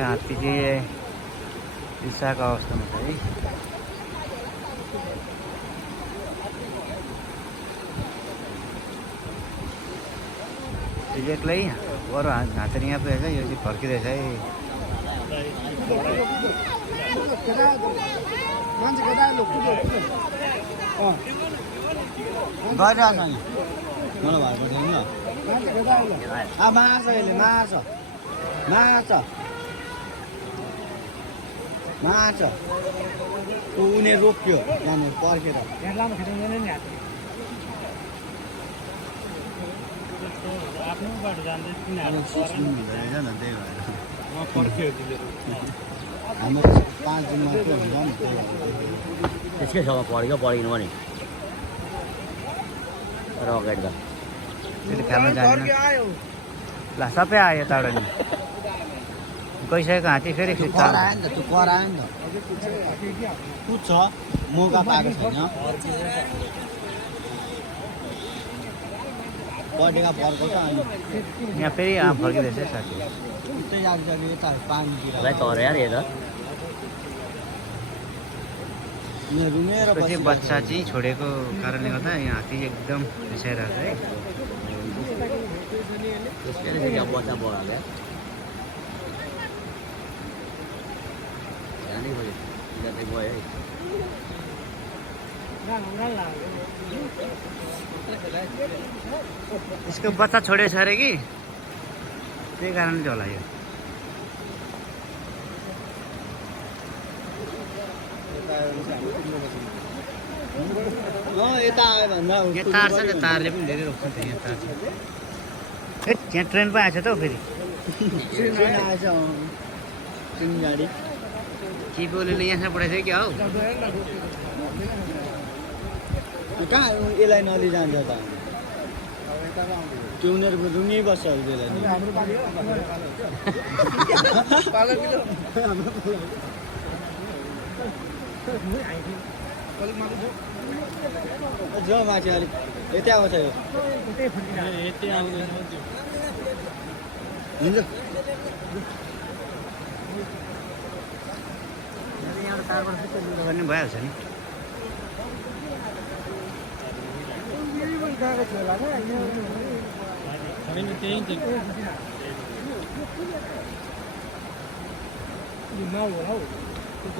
हात्ती चाहिँ रिसाको अवस्थामा छ है। एक्लै बरु हातेर यहाँ पुगेछ, यो चाहिँ फर्किरहेछ है। मार्छ उनी रोक्यो यहाँनिर पर्खेर आफ्नो बाटो जाँदै तिनीहरू हाम्रो 5 दिन मात्रै हुन्छ नि त्यसकै ठाउँमा पढेको पढेन भने तर अगाडि त त्यसले खेल्न जाँदैन ल सबै आयो यताबाट नि गइसकेको हात्ती फेरि करायो नि त त्यो करायो नि त कुद्छ मौका पाएको छैन पढेका फर्काउँछ अनि यहाँ फेरि फर्किँदैछ साथी उतै आइसक्यो यता पानीतिर तर यार यो त रुमेर चाहिँ बच्चा चाहिँ छोडेको कारणले गर्दा यहाँ हात्ती एकदम रिसाइरहेको है। बच्चा बढ्यो गयो है। यसको बच्चा छोडेको छ अरे कि त्यही कारणले चाहिँ होला यो। यता आयो भन्दा यहाँ तार छ नि त, तारले पनि धेरै रोक्छ नि त। यहाँ तार छ है, यहाँ ट्रेन पनि आएछ त हौ फेरि। आएछ ट्रेन गाडी चिपोले यहाँसम्म पठाइसक्यो क्या हौ। कहाँ यसलाई नलिजान्छ त त्यो उनीहरूको रुङ्गै बस्छ बेला जो माथि अलिक यतै आउँछ यो हुन्छ गर्ने भइहाल्छ नि।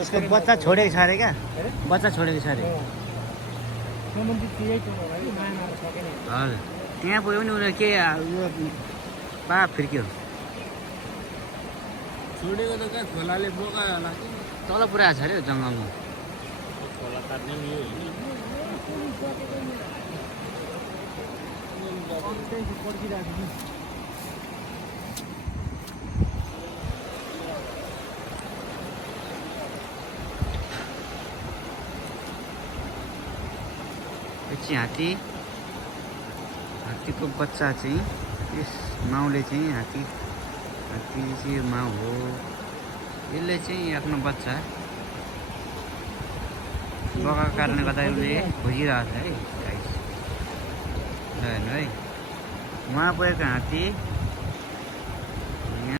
उसको बच्चा छोडेको छ अरे क्या, बच्चा छोडेको छ अरे। हजुर त्यहाँ पुग्यो भने उनीहरू के पा फिर्क्यो छोडेको त कहाँ खोलाले बोकायो होला कि तल पुऱ्याएको छ अरे जङ्गलमा। खोला काट्ने पनि यो हात्तीको बच्चा चाहिँ यस माउले चाहिँ हात्ती चाहिँ माउ हो। यसले चाहिँ आफ्नो बच्चा बगाएको कारणले गर्दा उसले खोजिरहेको छ है। है उहाँ पुगेको हात्ती